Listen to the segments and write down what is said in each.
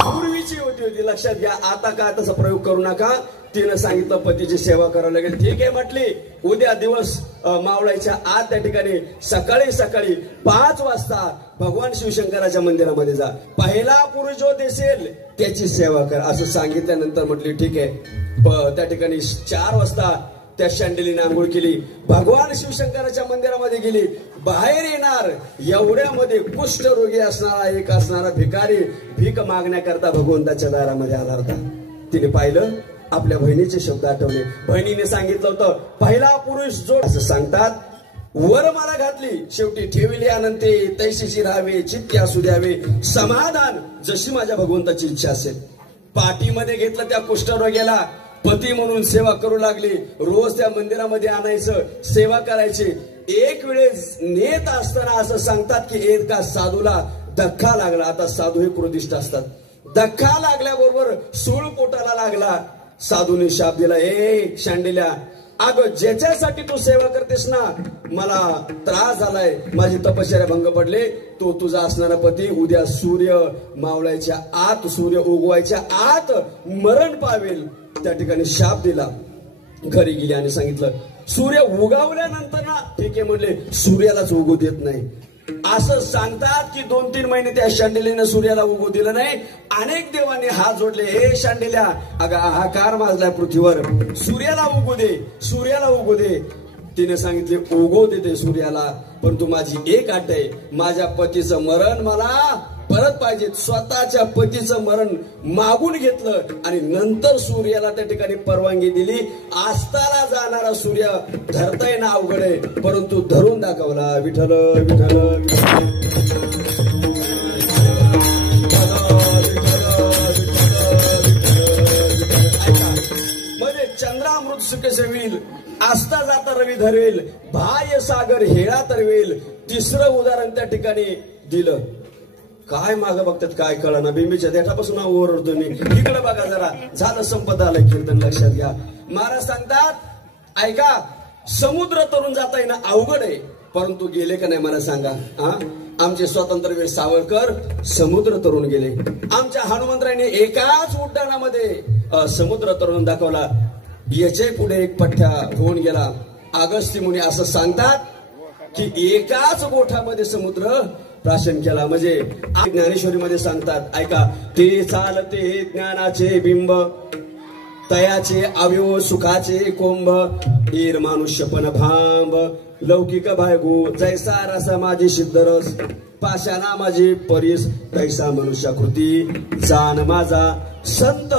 पूर्वीची होती लक्षात घ्या. आता काय तसा प्रयोग करू नका. तिनं सांगितलं पतीची सेवा करायला लागेल. ठीक आहे म्हटली. उद्या दिवस मावळायच्या आत त्या ठिकाणी सकाळी सकाळी 5 वाजता भगवान शिवशंकराच्या मंदिरामध्ये जा. पहिला पुरुष जो दिसेल त्याची सेवा कर असं सांगितल्यानंतर म्हटली ठीक आहे. त्या ठिकाणी 4 वाजता त्या शांडिलीने आंघोळ केली. भगवान शिवशंकराच्या मंदिरामध्ये गेली. बाहेर येणार एवढ्यामध्ये कुष्ठरोगी असणारा भिकारी भीक मागण्याकरता भगवंताच्या दारामध्ये आला होता. तिने पाहिलं. आपल्या बहिणीचे शब्द आठवले. बहिणीने सांगितलं होतं पहिला पुरुष जो असं सांगतात वरमाला घातली. शेवटी ठेविली अनंते तैशीशी राहावे चित्ते असू द्यावे समाधान जशी माझ्या भगवंताची इच्छा असेल. पाठीमध्ये घेतलं त्या कुष्ठरोग्याला. पती म्हणून सेवा करू लागली. रोज त्या मंदिरामध्ये आणायचं सेवा करायची. एक वेळेस नेत असताना असं सांगतात की एका साधूला धक्का लागला. आता साधू हे क्रोधिष्ठ असतात. धक्का लागल्याबरोबर सूळ पोटाला लागला. साधूने शाप दिला. ए शांडिल्या अगं ज्याच्यासाठी तू सेवा करतेस ना मला त्रास झालाय. माझी तपश्चर्या भंग पडले. तो तुझा असणारा पती उद्या सूर्य मावळायच्या आत सूर्य उगवायच्या आत मरण पावेल. त्या ठिकाणी शाप दिला. घरी गेली आणि सांगितलं सूर्य उगवल्यानंतर ना ठीक आहे म्हणले सूर्यालाच उगू देत नाही. असं सांगतात की 2-3 महिने त्या शांडिलीने सूर्याला उगवू दिलं नाही. अनेक देवांनी हात जोडले. हे शांडिल्या अगं हाहाकार माजलाय पृथ्वीवर. सूर्याला उगू दे सूर्याला उगू दे. तिने सांगितले उगवू देते सूर्याला पण तू माझी एक अट आहे. माझ्या पतीचं मरण मला परत पाहिजे. स्वतःच्या पतीचं मरण मागून घेतलं आणि नंतर सूर्याला त्या ठिकाणी परवानगी दिली. आस्ताला जाणारा सूर्य धरता येणं अवघड आहे परंतु धरून दाखवला. विठ्ठल विठ्ठल मध्ये चंद्रामृत सुकेसे होईल. आस्ता जाता रवी धरवेल. बाह्य सागर हेळा तरवेल. तिसरं उदाहरण त्या ठिकाणी दिलं. काय मागं बघतात काय कळना. बिंबीच्या देठापासून ओरडतो मी. इकडे बघा जरा झालं संपदा आलंय कीर्तन लक्षात घ्या. महाराज सांगतात ऐका समुद्र तरुण जाता येणं अवघड आहे परंतु गेले का नाही मला सांगा. आमचे स्वातंत्र्यवीर सावरकर समुद्र तरुण गेले. आमच्या हनुमंतरायांनी एकाच उड्डाणामध्ये समुद्र तरुण दाखवला. याचे पुढे एक पठ्ठा होऊन गेला. अगस्त्य मुनी असं सांगतात की एकाच गोठामध्ये समुद्र प्राशन केला. म्हणजे ज्ञानेश्वरीमध्ये सांगतात ऐका ते चालते ज्ञानाचे बिंब तयाचे अवयव सुखाचे कोंब ईर मानुष्यपण भांब लौकिक भायगो जैसा रसा माझी सिद्धरस पाशाना माझी परीस तैसा मनुष्याकृती जाण माझा संत.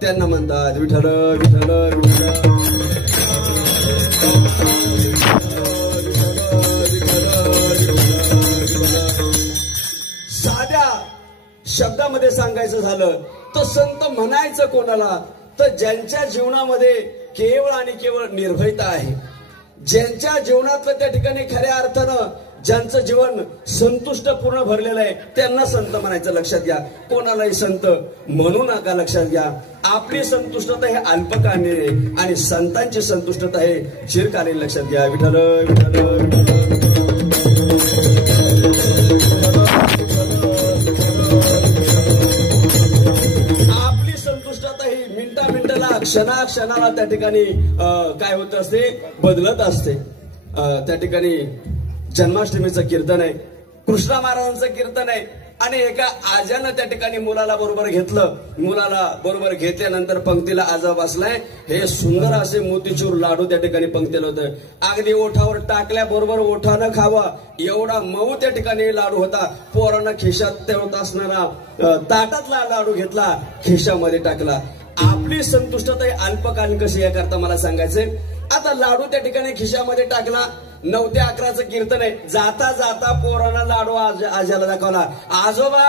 त्यांना म्हणतात विठ्ठल विठ्ठल विठ्ठल. साध्या शब्दामध्ये सांगायचं झालं तर संत म्हणायचं कोणाला तर ज्यांच्या जीवनामध्ये केवळ आणि केवळ निर्भयता आहे. ज्यांच्या जीवनातलं त्या ठिकाणी खऱ्या अर्थानं ज्यांचं जीवन संतुष्ट पूर्ण भरलेलं आहे त्यांना संत म्हणायचं. लक्षात घ्या. कोणालाही संत म्हणू नका. लक्षात घ्या. आपली संतुष्टता हे अल्पकालीन आहे आणि संतांची संतुष्टता हे चिरकालीन. लक्षात घ्या. विठ्ठल विठ्ठल आपली संतुष्टता ही मिनिटाला क्षणाला त्या ठिकाणी काय होत असते बदलत असते. त्या ठिकाणी जन्माष्टमीचं कीर्तन आहे. कृष्णा महाराजांचं कीर्तन आहे आणि एका आज्यानं त्या ठिकाणी मुलाला बरोबर घेतलं. मुलाला बरोबर घेतल्यानंतर पंक्तीला आजा बसलाय. हे सुंदर असे मोतीचूर लाडू त्या ठिकाणी पंक्तीला होतं. अगदी ओठावर टाकल्याबरोबर ओठानं खावा एवढा मऊ त्या ठिकाणी लाडू होता. पोरानं खिशात ठेवत असणारा ताटातला लाडू घेतला खिशामध्ये टाकला. आपली संतुष्टता अल्पकालीन कशी याकरता मला सांगायचंय. आता लाडू त्या ठिकाणी खिशामध्ये टाकला. 9 ते 11चं कीर्तन आहे. जाता जाता पोरानं लाडू आज्याला दाखवला. आजोबा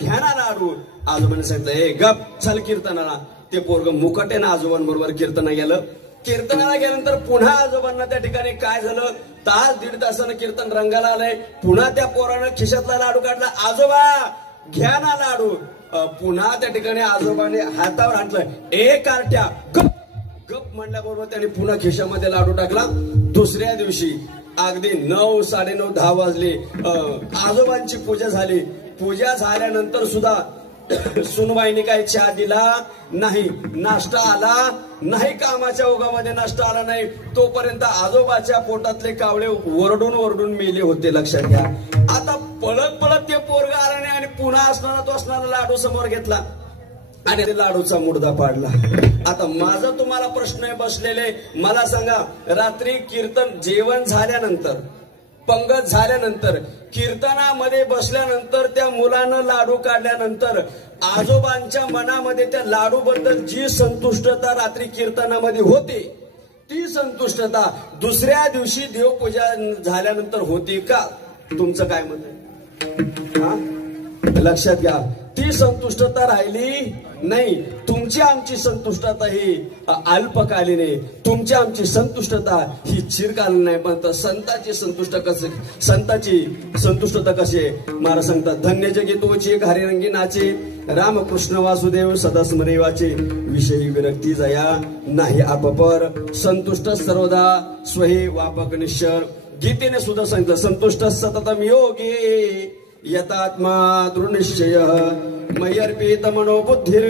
घ्या ना लाडू. आजोबाने सांगितलं हे गप चल कीर्तनाला. ते पोरग मुकटेनं आजोबांबरोबर कीर्तना गेलं. कीर्तनाला गेल्यानंतर पुन्हा आजोबांना त्या ठिकाणी काय झालं 1-1.5 तासानं कीर्तन रंगाला आलंय. पुन्हा त्या पोरानं खिशातला लाडू काढला. आजोबा घ्या ना लाडू. पुन्हा त्या ठिकाणी आजोबाने हातावर हाटलं. एक कारट्या गप गप म्हणल्याबरोबर त्याने पुन्हा खिशामध्ये लाडू टाकला. दुसऱ्या दिवशी अगदी 9, 9:30, 10 वाजले. आजोबांची पूजा झाली. पूजा झाल्यानंतर सुद्धा सुनबाईने काही चहा दिला नाही, नाश्ता आला नाही, कामाच्या ओघामध्ये नाश्ता आला नाही. तोपर्यंत आजोबाच्या पोटातले कावळे ओरडून ओरडून मेले होते. लक्षात घ्या. आता पळत पळत ते पोरग आला नाही आणि पुन्हा असणारा लाडू समोर घेतला आणि ते लाडूचा मुडदा पाडला. आता माझा तुम्हाला प्रश्न आहे बसलेले, मला सांगा, रात्री कीर्तन जेवण झाल्यानंतर, पंगत झाल्यानंतर, कीर्तनामध्ये बसल्यानंतर त्या मुलानं लाडू काढल्यानंतर आजोबांच्या मनामध्ये त्या लाडू बद्दल जी संतुष्टता रात्री कीर्तनामध्ये होती, ती संतुष्टता दुसऱ्या दिवशी देवपूजा झाल्यानंतर होती का? तुमचं काय मत आहे? लक्षात घ्या. ती संतुष्टता राहिली नाही. तुमची आमची संतुष्टता ही अल्पकालीन आहे. तुमची आमची संतुष्टता ही चिरकालीन नाही. पण संताची संतुष्टता कशी आहे? मला सांगतात, धन्य जगी तोची घारीरंगी नाचे, रामकृष्ण वासुदेव सदा स्मरेवाचे, विषयी विरक्ती जया नाही आपपर, संतुष्ट सर्वदा स्वहे वापक निश्चर. गीतेने सुद्धा सांगितलं, संतुष्ट सततम योगी यतात्मा दृढनिश्चय, मय्यर्पित मनोबुद्धिर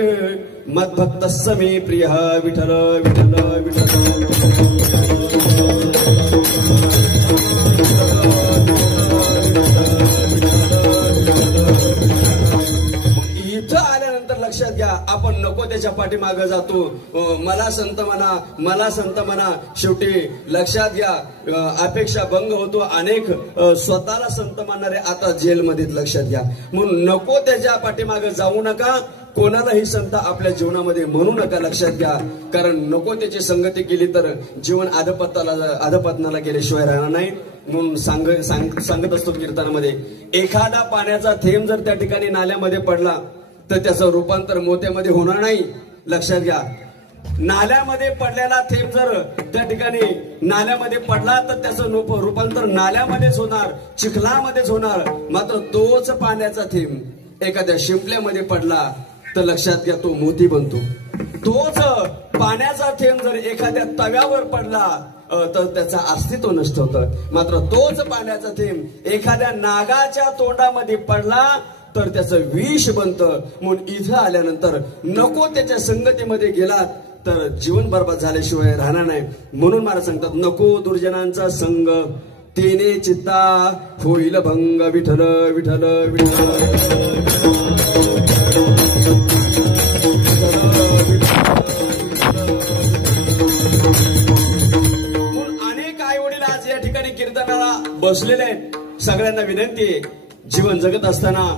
मद्भक्तस्य मे प्रियः. विठ्ठल विठ्ठल विठ्ठल. इथं आल्यानंतर लक्षात घ्या, आपण नको त्याच्या पाठीमागं जातो. मला संत म्हणा, मला संत म्हणा. शेवटी लक्षात घ्या, अपेक्षा भंग होतो. अनेक स्वतःला संत मानणारे आता जेलमध्ये. लक्षात घ्या. म्हणून नको त्याच्या पाठीमागं जाऊ नका. कोणालाही संत आपल्या जीवनामध्ये म्हणू नका. लक्षात घ्या. कारण नको त्याची संगती केली तर जीवन अधपतनाला गेल्याशिवाय राहणार नाही. म्हणून सांगत असतो कीर्तनामध्ये, एखादा पाण्याचा थेंब जर त्या ठिकाणी नाल्यामध्ये पडला तर त्याचं रूपांतर मोत्यामध्ये होणार नाही. लक्षात घ्या. नाल्यामध्ये पडलेला थेंब जर त्या ठिकाणी नाल्यामध्ये पडला तर त्याचं रूपांतर नाल्यामध्येच होणार, चिखलामध्येच होणार. मात्र तोच पाण्याचा थेंब एखाद्या शिंपल्यामध्ये पडला तर लक्षात घ्या, तो मोती बनतो. तोच पाण्याचा थेंब जर एखाद्या तव्यावर पडला तर त्याचं अस्तित्व नष्ट होतं. मात्र तोच पाण्याचा थेंब एखाद्या नागाच्या तोंडामध्ये पडला तर त्याचं विष बनतं. म्हणून इथं आल्यानंतर नको त्याच्या संगतीमध्ये गेलात तर जीवन बर्बाद झाल्याशिवाय राहणार नाही. म्हणून मला सांगतात, नको दुर्जनांचा संग, तेने चित्ता होईल भंग. विठ्ठल विठ्ठल विठ्ठल. अनेक आई वडील आज या ठिकाणी कीर्तनाला बसलेले आहेत. सगळ्यांना विनंती आहे, जीवन जगत असताना,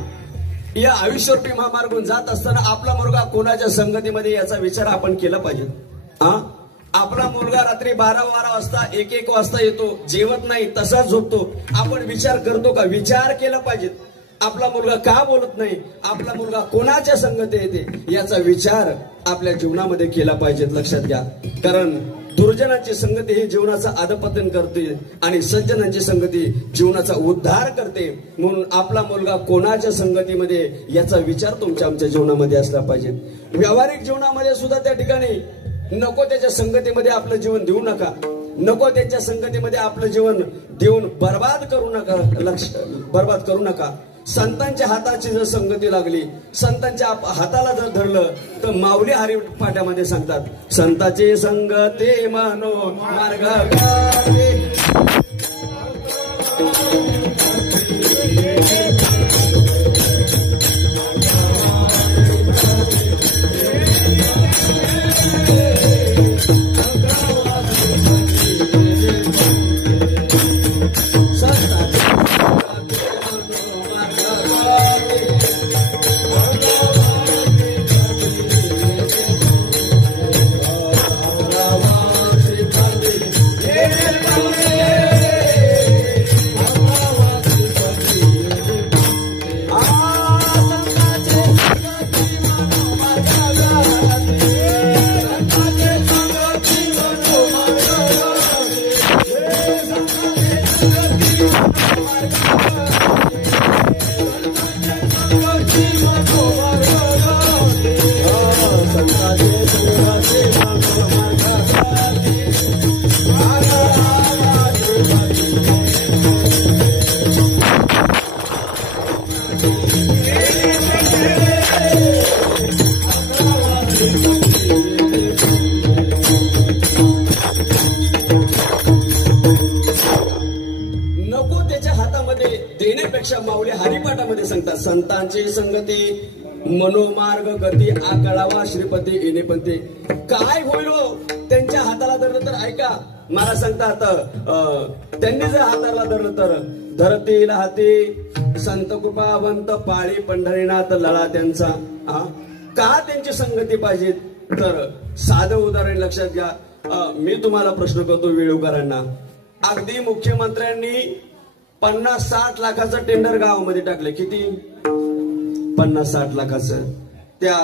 या आयुष्यरूपी महामार्गून जात असताना आपला मुलगा कोणाच्या संगतीमध्ये याचा विचार आपण केला पाहिजे. आपला मुलगा रात्री 12-12 वाजता 1-1 वाजता येतो, जेवत नाही, तसाच झोपतो. आपण विचार करतो का? विचार केला पाहिजे. आपला मुलगा का बोलत नाही, आपला मुलगा कोणाच्या संगती येते याचा विचार आपल्या जीवनामध्ये केला पाहिजे. लक्षात घ्या. कारण दुर्जनांची संगती ही जीवनाचा अधपतन करते आणि सज्जनांची संगती जीवनाचा उद्धार करते. म्हणून आपला मुलगा कोणाच्या संगतीमध्ये याचा विचार तुमच्या आमच्या जीवनामध्ये असला पाहिजे. व्यावहारिक जीवनामध्ये सुद्धा त्या ठिकाणी नको त्याच्या संगतीमध्ये आपलं जीवन देऊ नका. नको त्याच्या संगतीमध्ये आपलं जीवन देऊन बर्बाद करू नका. संतांच्या हाताची जर संगती लागली, संतांच्या हाताला जर धरलं तर माऊली हरिपाठामध्ये सांगतात, संताचे संगते मानो मार्ग गावामध्ये देण्यापेक्षा माऊली हरिपाठामध्ये सांगतात, संतांची संगती मनोमार्ग गती आकळावा श्रीपती येणेपंथी. काय होईल हो त्यांच्या हाताला धरलं तर? ऐका, मला सांगतात त्यांनी जर हाताला धरलं तर धरतील हाती संत कृपावंत पाळी पंढरीनाथ लळा त्यांचा. का त्यांची संगती पाहिजे? तर साधं उदाहरण लक्षात घ्या. मी तुम्हाला प्रश्न करतो वेळूकरांना, अगदी मुख्यमंत्र्यांनी 50-60 लाखाचं टेंडर गावामध्ये टाकले. किती? 50-60 लाखाचं. त्या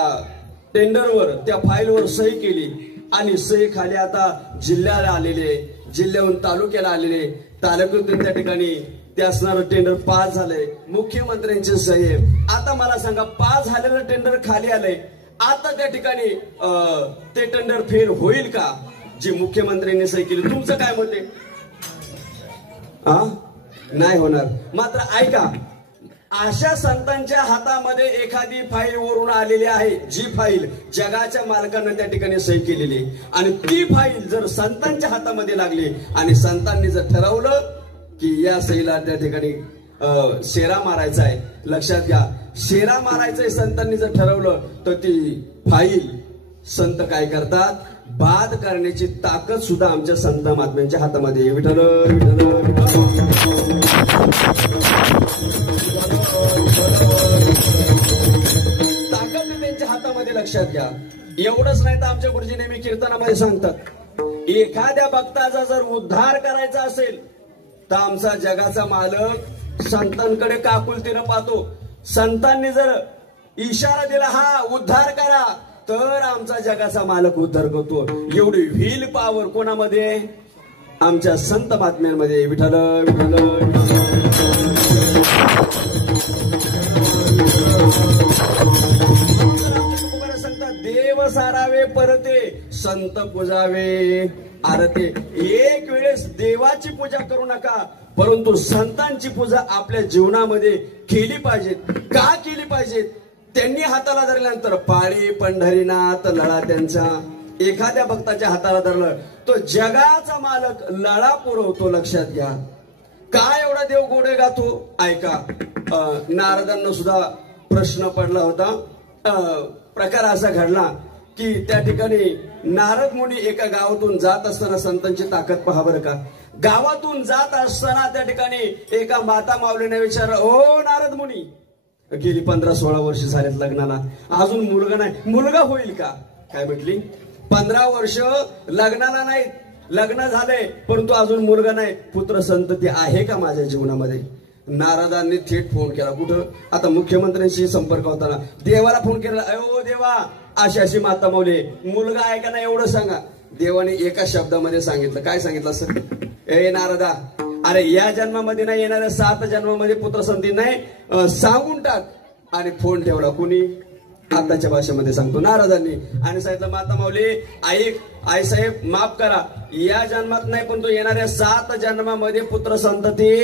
टेंडरवर त्या फाईलवर सही केली आणि सही खाली आता जिल्ह्याला आलेले, जिल्ह्याहून तालुक्याला आलेले, तालुक्यातून त्या ठिकाणी ते असणारं टेंडर पास झालंय, मुख्यमंत्र्यांचे सही. आता मला सांगा, पास झालेलं टेंडर खाली आलंय, आता त्या ठिकाणी ते टेंडर फेल होईल का जे मुख्यमंत्र्यांनी सही केली? तुमचं काय मत आहे? नाही होणार. मात्र ऐका, अशा संतांच्या हातामध्ये एखादी फाईल वरून आलेली आहे, जी फाईल जगाच्या मालकानं त्या ठिकाणी सही केलेली, आणि ती फाईल जर संतांच्या हातामध्ये लागली आणि संतांनी जर ठरवलं की या सहीला त्या ठिकाणी शेरा मारायचा आहे, लक्षात घ्या, शेरा मारायचंय संतांनी जर ठरवलं तर ती फाईल संत काय करतात? बाद करण्याची ताकद सुद्धा आमच्या संत महात्म्यांच्या हातामध्ये. विठ्ठल ताकद त्यांच्या हातामध्ये, लक्षात घ्या. एवढंच नाही तर आमच्या गुरुजी नेहमी कीर्तनामध्ये सांगतात, एखाद्या भक्ताचा जर उद्धार करायचा असेल तर आमचा जगाचा मालक संतांकडे काकुलतीनं पाहतो. संतांनी जर इशारा दिला हा उद्धार करा, तर आमचा जगाचा मालक उद्धार करतो. एवढी व्हील पॉवर कोणामध्ये? आमच्या संत महात्म्यांमध्ये. विठ्ठल विठ्ठल. सांगतात, देव सारावे परते संत पूजावे आरते. एक वेळेस देवाची पूजा करू नका, परंतु संतांची पूजा आपल्या जीवनामध्ये केली पाहिजे. का केली पाहिजे? त्यांनी हाताला धरल्यानंतर पाळी पंढरीनाथ लळा त्यांचा. एखाद्या भक्ताच्या हाताला धरलं तो जगाचा मालक लळा पुरवतो. लक्षात घ्या. काय एवढा देव गोडे गातो? ऐका, नारदांना सुद्धा प्रश्न पडला होता. प्रकार असा घडला की त्या ठिकाणी नारद मुनी एका गावातून जात असताना, संतांची ताकद पहा बरं का, गावातून जात असताना त्या ठिकाणी एका माता माऊलीने विचारलं, ओ नारद मुनी, गेली 15-16 वर्ष झालेत लग्नाला, अजून मुलगा नाही, मुलगा होईल का? काय म्हटली? 15 वर्ष लग्नाला नाही, लग्न झालंय परंतु अजून मुलगा नाही, पुत्र संतती आहे का माझ्या जीवनामध्ये? नारदांनी थेट फोन केला. कुठं? आता मुख्यमंत्र्यांशी संपर्क होताना देवाला फोन केला. अयो देवा, अशी अशी माता माऊली, मुलगा आहे का नाही एवढं सांगा. देवाने एका शब्दामध्ये सांगितलं. काय सांगितलं सर? ए नारदा, अरे या जन्मामध्ये नाही, येणाऱ्या 7 जन्मामध्ये पुत्र संतती नाही, सांगून टाक. आणि फोन ठेवला. कुणी? आताच्या भाषेमध्ये सांगतो नारदांनी. आणि सांगितलं, माता माऊली ऐक, आई साहेब माफ करा, या जन्मात नाही पण तो येणाऱ्या 7 जन्मामध्ये पुत्र संतती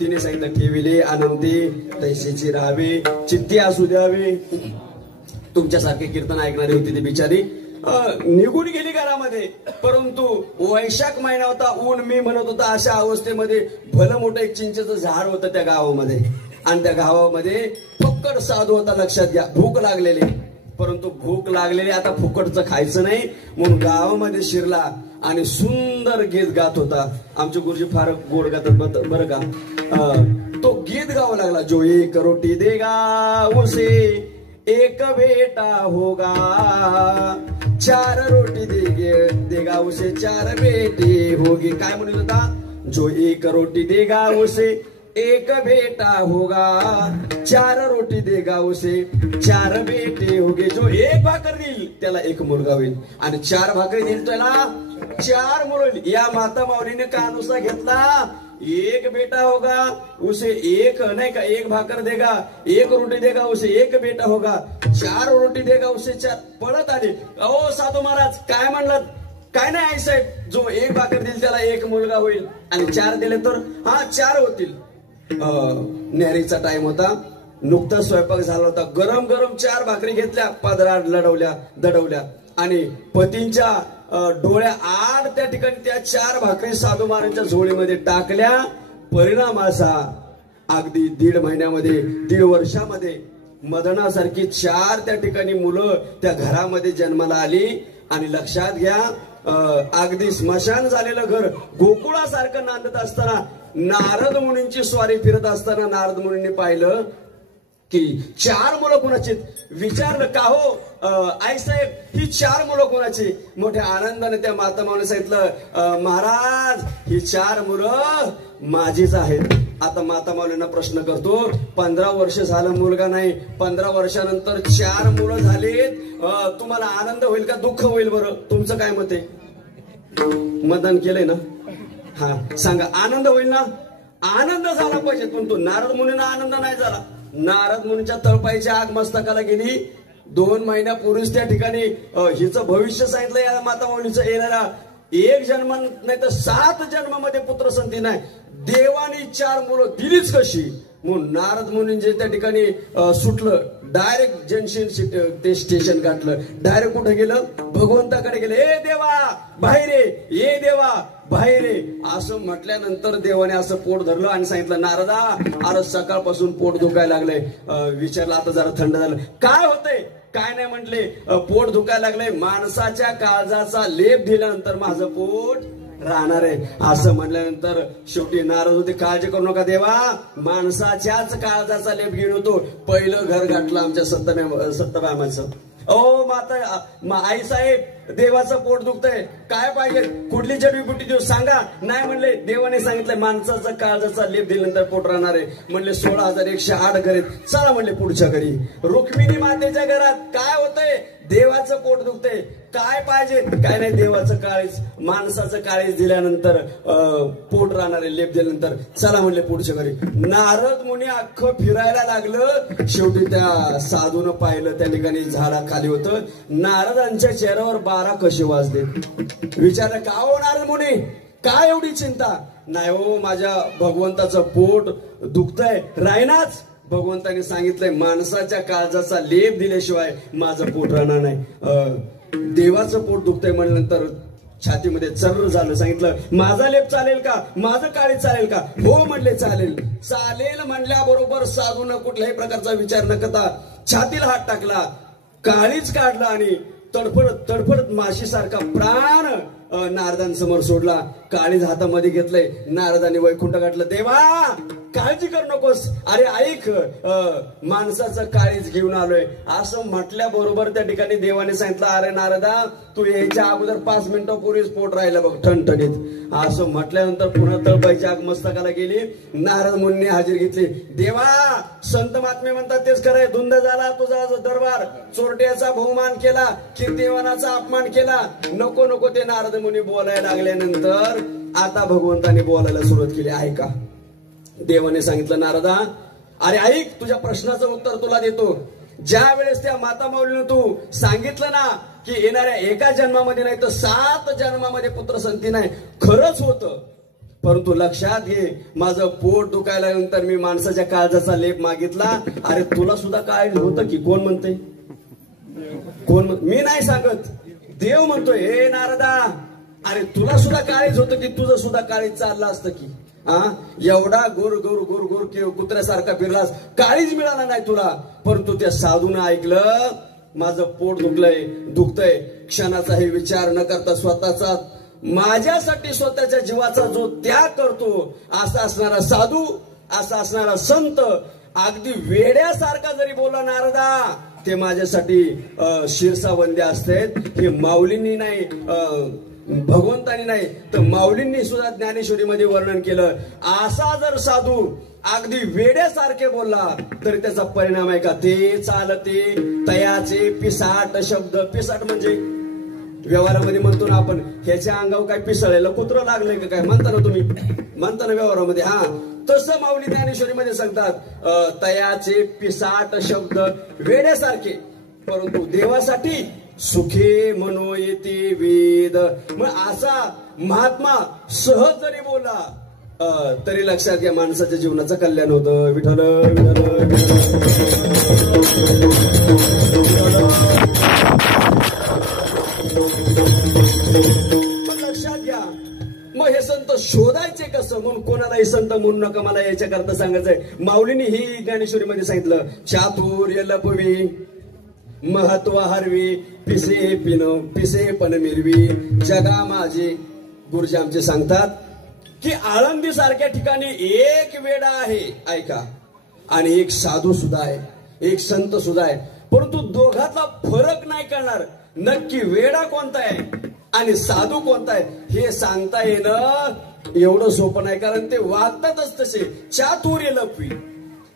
तिने सांगितलं ठेविले आनंदी तैशीची राहावी, चित्ती असू द्यावी. तुमच्यासारखे कीर्तन ऐकणारी होती ती बिचारी, निघून गेली घरामध्ये. परंतु वैशाख महिना होता, ऊन मी म्हणत होता, अशा अवस्थेमध्ये भलं मोठं एक चिंचेचं झाड होतं त्या गावामध्ये. आणि त्या गावामध्ये फुकट साधू होता. लक्षात घ्या. भूक लागलेली, परंतु भूक लागलेली आता फुकटचं खायचं नाही म्हणून गावामध्ये शिरला आणि सुंदर गीत गात होता. आमचे गुरुजी फार गोड गातात बरं का. तो गीत गावा लागला. जो एक रोटी देगा उसे एक बेटा होगा, 4 रोटी देगा उसे 4 बेटे होगी. काय म्हणत होता? जो एक रोटी देगा उसे एक बेटा होगा, 4 रोटी देगा उसे 4 बेटे होगे. जो एक भाकर देईल त्याला 1 मुलगा होईल, आणि 4 भाकरी देईल त्याला 4 मुलं होईल. या माता माऊलीने कानुसा घेतला. 1 बेटा होगा उसे 1 नाही का, 1 भाकर देगा, 1 रोटी देगा उसे 1 बेटा होगा, 4 रोटी देगा उसे 4. पळत आले. अहो साधू महाराज काय म्हणलात? काय नाही आई साहेब, जो 1 भाकर देईल त्याला 1 मुलगा होईल, आणि 4 दिले तर 4 होतील. न्यारीचा टाइम होता, नुकताच स्वयंपाक झाला होता. गरम गरम 4 भाकरी घेतल्या, पदरात दडवल्या आणि पतींच्या डोळ्या आड त्या ठिकाणी त्या 4 भाकरी साधू महाराजांच्या झोळीमध्ये टाकल्या. परिणाम असा अगदी 1.5 महिन्यामध्ये 1.5 वर्षामध्ये मदनासारखी 4 त्या ठिकाणी मुलं त्या घरामध्ये जन्माला आली. आणि लक्षात घ्या, अगदी स्मशान झालेलं घर गोकुळासारखं नांदत असताना नारद मुनींची स्वारी फिरत असताना नारद मुनींनी पाहिलं की 4 मुलं कोणाची. विचारलं का हो आई साहेब ही 4 मुलं कोणाची. मोठ्या आनंदाने त्या माता माऊली सांगितलं, महाराज ही 4 मुलं माझीच आहेत. आता माता माऊलींना प्रश्न करतो, 15 वर्ष झालं मुलगा नाही, 15 वर्षानंतर 4 मुलं झालीत, तुम्हाला आनंद होईल का दुःख होईल बरं? तुमचं काय मत आहे? मतदान केलंय ना? हा सांगा, आनंद होईल ना? आनंद झाला पाहिजे. पण तो नारद मुनींना आनंद नाही झाला. नारद मुनीच्या तळपायच्या आग मस्तकाला गेली. 2 महिन्यापूर्वीच त्या ठिकाणी हिचं भविष्य सांगितलं या माता माऊलीचं. येणारा 1 जन्म नाही तर 7 जन्मामध्ये पुत्र संती नाही, देवानी 4 मुलं दिलीच कशी. म्हणून नारद मुनींचे त्या ठिकाणी सुटलं, डायरेक्ट जंक्शन ते स्टेशन गाठलं. डायरेक्ट कुठे गेलं? भगवंताकडे गेले. ए देवा बाहेर ये देवा बाहेर ये असं म्हटल्यानंतर देवाने असं पोट धरलं आणि सांगितलं, नारदा अरे सकाळपासून पोट दुखायला लागलंय. विचारलं आता जरा थंड झालं, काय होतंय? काय नाही म्हटले, पोट दुखायला लागलंय, माणसाच्या काळजाचा लेप दिल्यानंतर माझं पोट राहणार आहे. असं म्हटल्यानंतर शेवटी नारद होते, काळजी करू नका देवा, माणसाच्याच काळजाचा लेप घेऊन होतो. पहिलं घर गाठलं आमच्या सत्यभामाचं. ओ माता आई साहेब देवाचं पोट दुखतंय, काय पाहिजे? कुठली जडीबुटी देऊ सांगा. नाही म्हणले, देवाने सांगितलंय माणसाचा काळजाचा लेप दिल्यानंतर पोट राहणार आहे. म्हणले 16,108 घर आहेत, चला म्हणले पुढच्या घरी. रुक्मिणी मातेच्या घरात काय होतंय? देवाचं पोट दुखतंय, काय पाहिजे? काय नाही, देवाचं काळीज, माणसाचं काळीज दिल्यानंतर पोट राहणार आहे, लेप दिल्यानंतर चला म्हणले पुढच्या घरी. नारद मुनी अख्खं फिरायला लागलं. शेवटी त्या साधून पाहिलं, त्या ठिकाणी झाडाखाली होतं. नारदांच्या चेहऱ्यावर 12 कसे वाजले. विचारलं, का हो नारद मुनी, काय एवढी चिंता? नाही हो, माझ्या भगवंताचं पोट दुखतंय. रायनाच भगवंताने सांगितलंय माणसाच्या काळजाचा लेप दिल्याशिवाय माझं पोट राहणार नाही. देवाचं पोट दुखतंय म्हणल्यानंतर छातीमध्ये चर्र झालं. सांगितलं, माझा लेप चालेल का? माझं काळीज चालेल का? हो म्हणले, चालेल. चालेल म्हणल्याबरोबर साधून कुठल्याही प्रकारचा विचार न करता छातीला हात टाकला, काळीज काढलं आणि तडफडत तडफडत माशीसारखा प्राण नारदांसमोर सोडला. काळीज हातामध्ये घेतलंय. नारदांनी वैकुंठ गाठलं. देवा काळजी करू नकोस, अरे ऐक, माणसाचं काळीज घेऊन आलोय. असं म्हटल्याबरोबर त्या ठिकाणी देवाने सांगितलं, अरे नारदा तू यायच्या अगोदर 5 मिनिटापूर्वीच पोट राहिलं बघ ठणठणीत. असं म्हटल्यानंतर पुन्हा तळपायची आग मस्तकाला गेली. नारद मुनींनी हाजीर घेतली. देवा संत महात्मे म्हणतात तेच खरंय, धुंद झाला तुझा दरबार, चोरट्याचा बहुमान केला, कीर्तिवानाचा अपमान केला. नको नको ते नारद मुनी बोलायला लागल्यानंतर आता भगवंताने बोलायला सुरुवात केली. ऐका, देवाने सांगितलं, नारदा अरे ऐक, तुझ्या प्रश्नाचं उत्तर तुला देतो. ज्या वेळेस त्या माता माऊलीनं तू सांगितलं ना की येणाऱ्या 1 जन्मामध्ये नाही तर 7 जन्मामध्ये पुत्र संती नाही, खरंच होतं. परंतु लक्षात घे, माझं पोट दुखायला नंतर मी माणसाच्या काळजाचा लेप मागितला. अरे तुला सुद्धा काळीज होतं की? कोण म्हणते? कोण? मी नाही सांगत, देव म्हणतोय. हे नारदा, अरे तुला सुद्धा काळीज होतं की? तुझं सुद्धा काळीज चाललं असतं की? एवढा गोर गोर गोर गोर कुत्र्यासारखा फिरलास, काळीज मिळाला नाही तुला. परंतु त्या साधून ऐकलं, माझं पोट दुखतंय. क्षणाचाही विचार न करता स्वतःचा, माझ्यासाठी स्वतःच्या जीवाचा जो त्याग करतो, असा असणारा साधू, असा असणारा संत अगदी वेड्यासारखा जरी बोला नारदा, ते माझ्यासाठी शिरसावंद्य असतात. हे माऊलींनी नाही, भगवंतानी नाही तर माऊलींनी सुद्धा ज्ञानेश्वरीमध्ये वर्णन केलं. असा जर साधू अगदी वेड्यासारखे बोलला तरी त्याचा परिणाम आहे का? ते चालते तयाचे पिसाट शब्द. पिसाट म्हणजे व्यवहारामध्ये म्हणतो ना आपण, ह्याच्या अंगावर काय पिसळायला कुत्रं लागलंय का काय म्हणता ना तुम्ही, म्हणता ना व्यवहारामध्ये. तसं माऊली ज्ञानेश्वरीमध्ये सांगतात, तयाचे पिसाट शब्द वेड्यासारखे, परंतु देवासाठी सुखे मनो येते वेद. मग असा महात्मा सहज जरी बोला तरी लक्षात घ्या माणसाच्या जीवनाचं कल्याण होतं. विठ्ठल लक्षात घ्या. मग हे संत शोधायचे कसं? म्हणून कोणालाही संत म्हणू नका मला याच्याकरता सांगायचंय. माऊलींनी ही ज्ञानेश्वरीमध्ये सांगितलं, चातुर्य लपवी महत्व हरवी पिसे पण मिरवी जगा माझे. गुरुजी आमचे सांगतात की आळंदी सारख्या ठिकाणी एक वेडा आहे ऐका, आणि एक साधू सुद्धा आहे, एक संत सुद्धा आहे, परंतु दोघातला फरक नाही कळणार. नक्की वेडा कोणता आहे आणि साधू कोणता आहे हे सांगता येणं एवढं सोपं नाही, कारण ते वागतातच तसे. चातुर्य लपवी,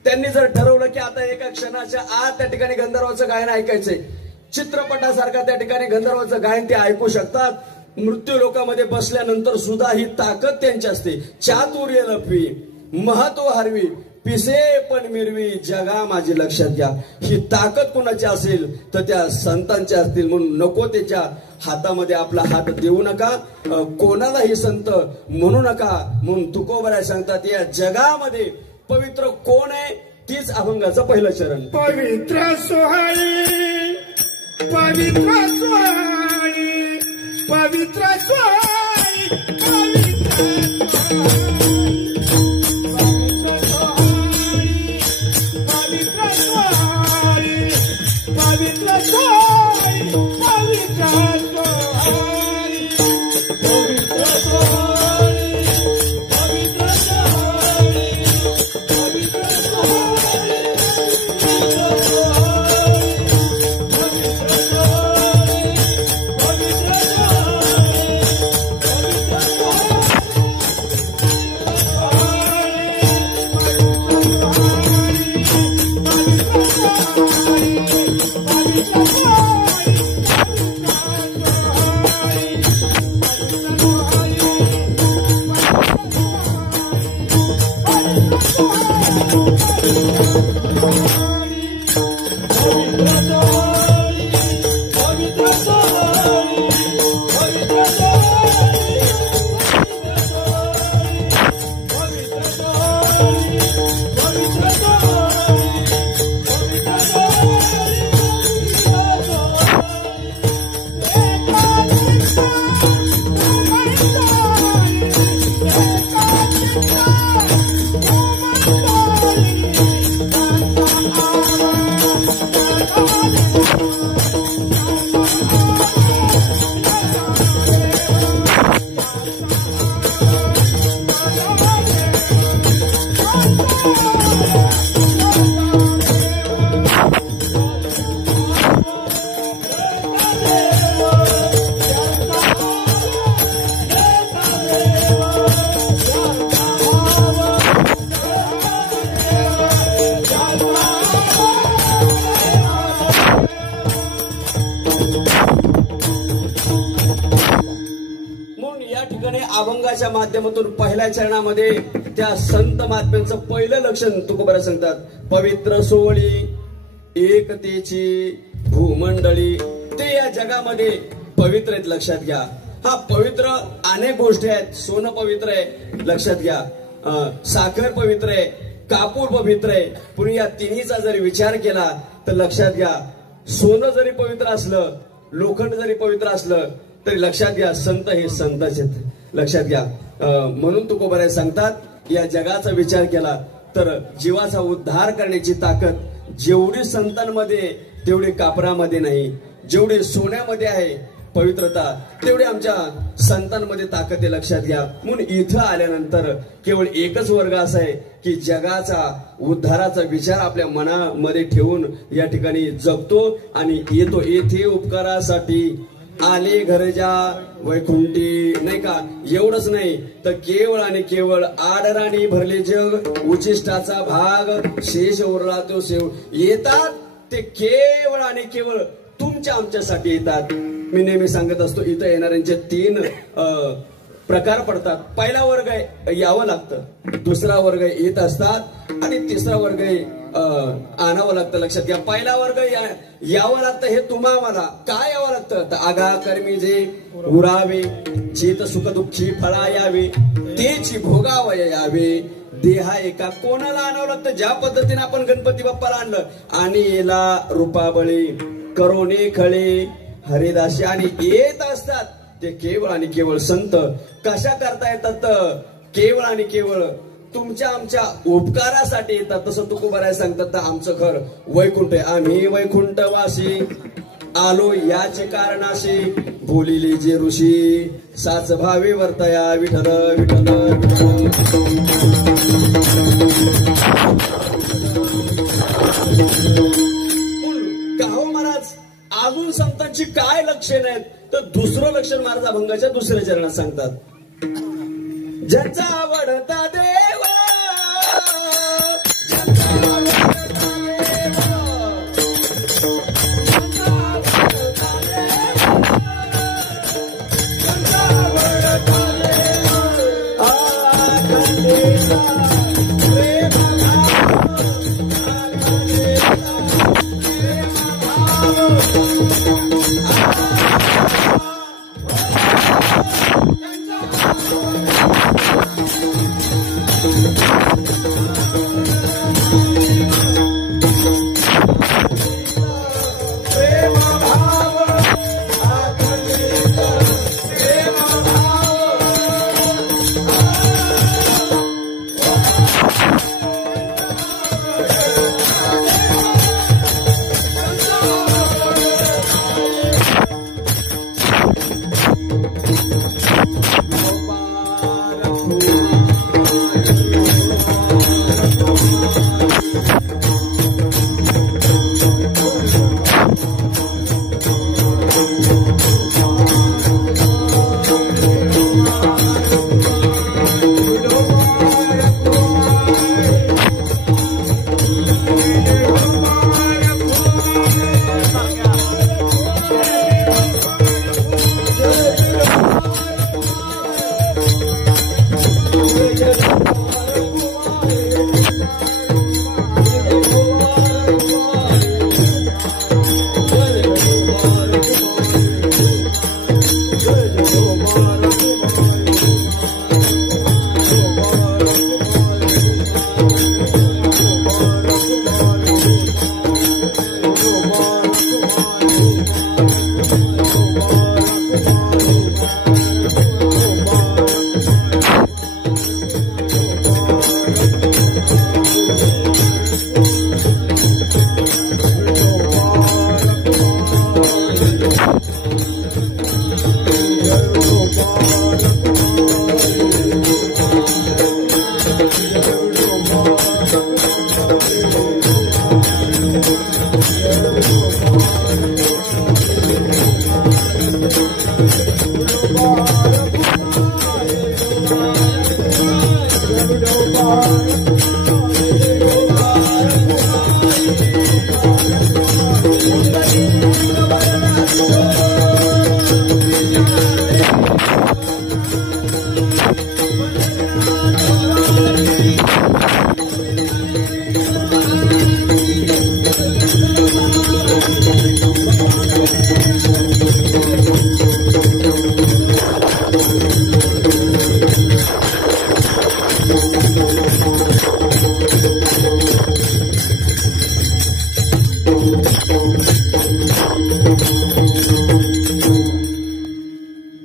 त्यांनी जर ठरवलं की आता एका क्षणाच्या आत त्या ठिकाणी गंधर्वाचं गायन ऐकायचंय, चित्रपटासारखा त्या ठिकाणी गंधर्वाचं गायन ते ऐकू शकतात. मृत्यू लोकामध्ये बसल्यानंतर सुद्धा ही ताकद त्यांची असते. चातुर्य लपवी महत्व हरवी पिसे पण मिरवी जगा माझी. लक्षात घ्या, ही ताकद कुणाची असेल तर त्या संतांची असतील. म्हणून नको त्याच्या हातामध्ये आपला हात देऊ नका, कोणालाही संत म्हणू नका. म्हणून तुकोबराय सांगतात, या जगामध्ये पवित्र कोण आहे तीच अभंगाचं पहिलं चरण. पवित्र सोहळी पवित्र सोहळी पवित्र सोहळी अभंगाच्या माध्यमातून पहिल्या चरणामध्ये त्या संत महात्म्यांचं पहिलं लक्षण तुकोबराय सांगतात. पवित्र सोहळी एकतेची भूमंडळी, ते या जगामध्ये पवित्र आहेत. लक्षात घ्या, हा पवित्र अनेक गोष्टी आहेत. सोनं पवित्र आहे, लक्षात घ्या, साखर पवित्र आहे, कापूर पवित्र आहे. पण या तिन्हीचा जरी विचार केला तर लक्षात घ्या, सोनं जरी पवित्र असलं, लोखंड जरी पवित्र असलं तरी लक्षात घ्या संत हे संतच आहेत. लक्षात घ्या, म्हणून तुकोबराय सांगतात, या जगाचा विचार केला तर जीवाचा उद्धार करण्याची ताकद जेवढी संतांमध्ये तेवढी कापरामध्ये नाही. जेवढी सोन्यामध्ये आहे पवित्रता तेवढी आमच्या संतांमध्ये ताकद आहे. लक्षात घ्या, म्हणून इथं आल्यानंतर केवळ एकच वर्ग असा आहे की जगाचा उद्धाराचा विचार आपल्या मनामध्ये ठेवून या ठिकाणी जगतो आणि येतो. येथे उपकारासाठी आले घरजा वैकुंठी, नाही का? एवढंच नाही तर केवळ आणि केवळ आडराणी भरले जग, उचिष्टाचा भाग शेष उरला तो शेव. येतात ते केवळ आणि केवळ तुमच्या आमच्यासाठी येतात. मी नेहमी सांगत असतो, इथं येणाऱ्यांचे 3 प्रकार पडतात. पहिला वर्ग आहे यावं लागतं, दुसरा वर्ग येत असतात आणि तिसरा वर्ग आणावं लागतं. लक्षात घ्या, पहिला वर्ग यावं लागतं. हे तुम्हा मला काय यावं लागतं तर आगा कर्मी जे उरावे, चेत सुख दुःखी फळा यावे, तेची भोगावय यावे. देहा एका कोणाला आणावं लागतं? ज्या पद्धतीने आपण गणपती बाप्पाला आणलं आणि याला रूपाबळी करोने खळे हरिदासी आणि येत असतात ते केवळ आणि केवळ संत. कशा करता येतात? केवळ आणि केवळ तुमच्या आमच्या उपकारासाठी येतात. तसं तुकोबाराय सांगतात तर आमचं घर वैकुंठ आहे. आम्ही वैकुंठवासी आलो याचे कारणाशी बोलिले जे ऋषी साच भावी वर्तया विठ्ठल विठ्ठल काहो महाराज. अजून संतांची काय लक्षण आहेत तर दुसरं लक्षण महाराज अभंगाच्या दुसऱ्या चरणात सांगतात. ज्यांचा आवडता देव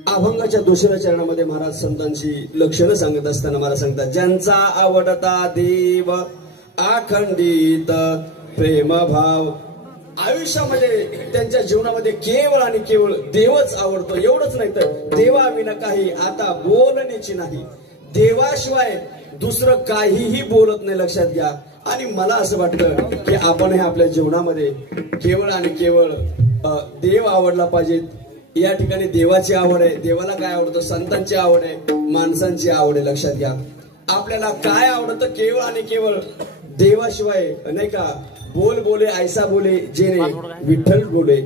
अभंगाच्या दुसऱ्या चरणामध्ये महाराज संतांची लक्षणं सांगत असताना महाराज सांगतात, ज्यांचा आवडता देव अखंडित प्रेमभाव. आयुष्यामध्ये त्यांच्या जीवनामध्ये केवळ आणि केवळ देवच आवडतो. एवढंच नाही तर देवाविना काही आता बोलण्याची नाही. देवाशिवाय दुसरं काहीही बोलत नाही, लक्षात घ्या. आणि मला असं वाटतं की आपण हे आपल्या जीवनामध्ये केवळ आणि केवळ देव आवडला पाहिजे. या ठिकाणी देवाची आवड आहे. देवाला काय आवडतं? संतांची आवड आहे, माणसांची आवड आहे. लक्षात घ्या, आपल्याला काय आवडतं? केवळ आणि केवळ देवाशिवाय नाही का. बोल बोले ऐसा बोले जेने विठ्ठल बोले.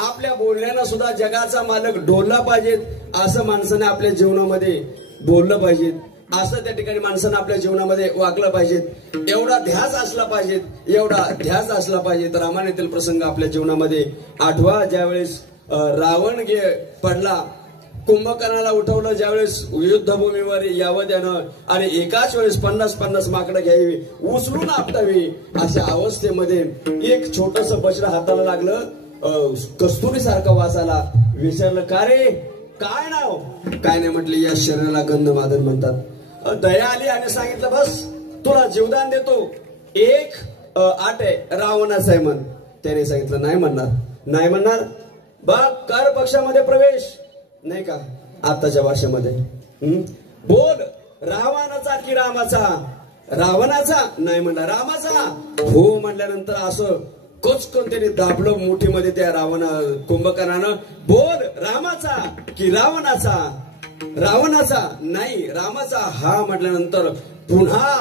आपल्या बोलण्याला सुद्धा जगाचा मालक डोलला पाहिजे असं माणसाने आपल्या जीवनामध्ये बोललं पाहिजे. असं त्या ठिकाणी माणसानं आपल्या जीवनामध्ये वागलं पाहिजे. एवढा ध्यास असला पाहिजे, एवढा ध्यास असला पाहिजे. तर रामायणातील प्रसंग आपल्या जीवनामध्ये आठवा. ज्यावेळेस रावण पडला, कुंभकर्णाला उठवलं ज्यावेळेस युद्धभूमीवर यावं त्यानं, आणि एकाच वेळेस 50-50 माकडं घ्यावी, उचलून आपटावी, अशा अवस्थेमध्ये एक छोटस बछडं हाताला लागलं. कस्तुरी सारखं वासाला. विचारलं, का रे, काय नाव? काय नाही म्हटले, या शरीराला गंधमादन म्हणतात. दया आली आणि सांगितलं बस तुला जीवदान देतो, एक आट आहे रावणाचा आहे म्हण. त्याने सांगितलं नाही म्हणणार, नाही म्हणणार. बघ कर पक्षामध्ये प्रवेश नाही का आताच्या भाषेमध्ये. बोल रावणाचा की रामाचा? रावणाचा नाही म्हणला, रामाचा हो म्हणल्यानंतर असं कोचकन त्याने दाबलं मुठीमध्ये त्या कुंभकर्णानं. बोल रामाचा की रावणाचा? रावणाचा नाही रामाचा हा म्हटल्यानंतर पुन्हा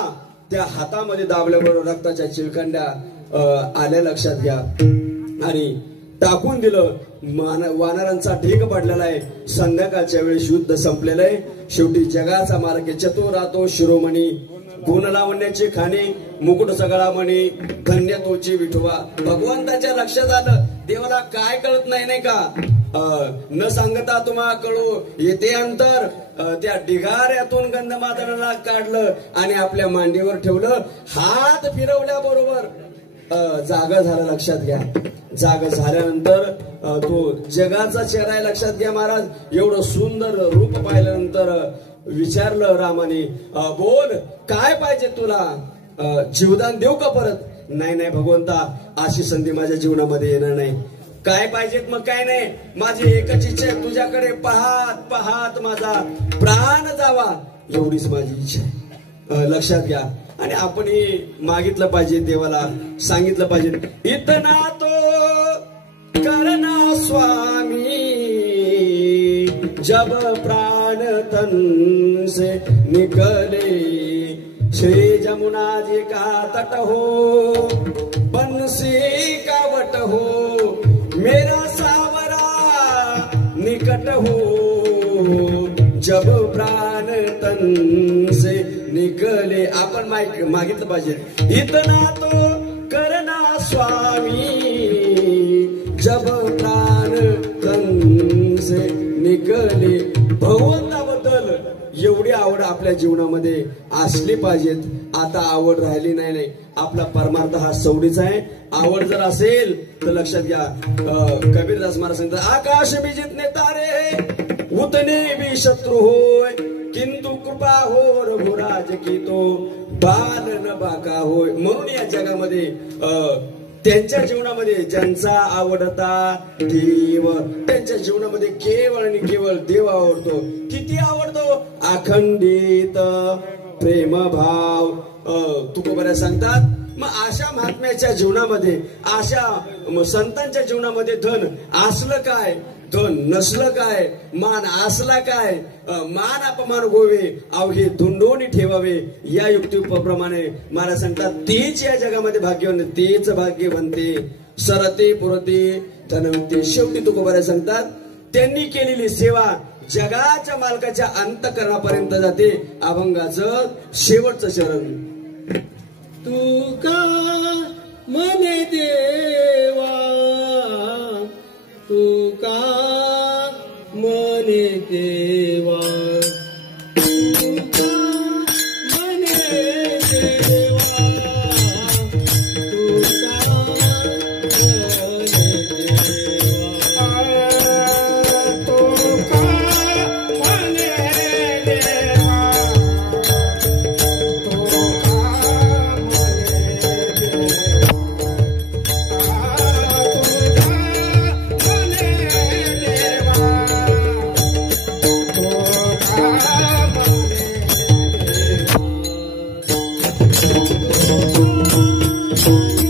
त्या हातामध्ये दाबल्याबरोबर रक्ताच्या चिलखंड्या आल्या लक्षात घ्या आणि टाकून दिलं. वानरांचा ढीग पडलेला आहे. संध्याकाळच्या वेळेस युद्ध संपलेलं आहे. शेवटी जगाचा मार्ग चतुर राहतो शिरोमणी, गुण लावण्याची खाणी, मुकुट सगळामणी, धन्य तोची विठोबा. भगवंताच्या लक्षात आलं देवाला काय कळत नाही नाही का. न सांगता तुम्हा कळू येते अंतर. त्या ढिगाऱ्यातून गंधमादनाला काढलं आणि आपल्या मांडीवर ठेवलं. हात फिरवल्याबरोबर जागा झाला लक्षात घ्या. जागा झाल्यानंतर तो जगाचा चेहरा आहे लक्षात घ्या महाराज. एवढं सुंदर रूप पाहिल्यानंतर विचारलं रामाने बोल काय पाहिजे तुला? जीवदान देऊ का परत? नाही नाही भगवंता अशी संधी माझ्या जीवनामध्ये येणार नाही. काय पाहिजेत मग? काय नाही, माझी एकच इच्छा आहे तुझ्याकडे पाहत पाहत माझा प्राण जावा एवढीच माझी इच्छा आहे. लक्षात घ्या. आणि आपण मागितलं पाहिजे देवाला, सांगितलं पाहिजे इतना तो करना स्वामी जब प्राण तन से निकले. श्री जमुना जी का तट हो बंसी का वट हो मेरा सावरा निकट हो जब प्राण तन से निकले. आपण मागितलं पाहिजे इतना तो करना स्वामी जब प्राण तन से निकले. भगवंताबद्दल एवढी आवड आपल्या जीवनामध्ये असली पाहिजेत. आता आवड राहिली नाही. आपला परमार्थ हा सवडीचा आहे. आवड जर असेल तर लक्षात घ्या कबीरदास महाराज सांगतात आकाश भी जितने तारे उतने भी शत्रु होय किंतु कृपा हो रघुराज की तो बाल न बाका होय. म्हणून या जगामध्ये त्यांच्या जीवनामध्ये ज्यांचा आवडता देव त्यांच्या जीवनामध्ये केवळ आणि केवळ देव आवडतो. किती आवडतो? अखंडित प्रेमभाव. तुकोबऱ्या सांगतात मग अशा महात्म्याच्या जीवनामध्ये अशा संतांच्या जीवनामध्ये धन असलं काय, धन नसलं काय, मान असला काय, मान अपमान गोवे अवघे धुंडोनी ठेवावे. या युक्तीप्रमाणे महाराज सांगतात तेच या जगामध्ये भाग्यवान, तेच भाग्यवंते सरते पुरते धनवंते. शेवटी तुकोबऱ्या सांगतात त्यांनी केलेली सेवा जगाच्या मालकाच्या अंतःकरणापर्यंत जाते. अभंगाचं शेवटचं चरण तू का मने देवा, तू का मने देवा, तू का मने देवा, तू का मने देवा, तू का मने देवा, Thank you.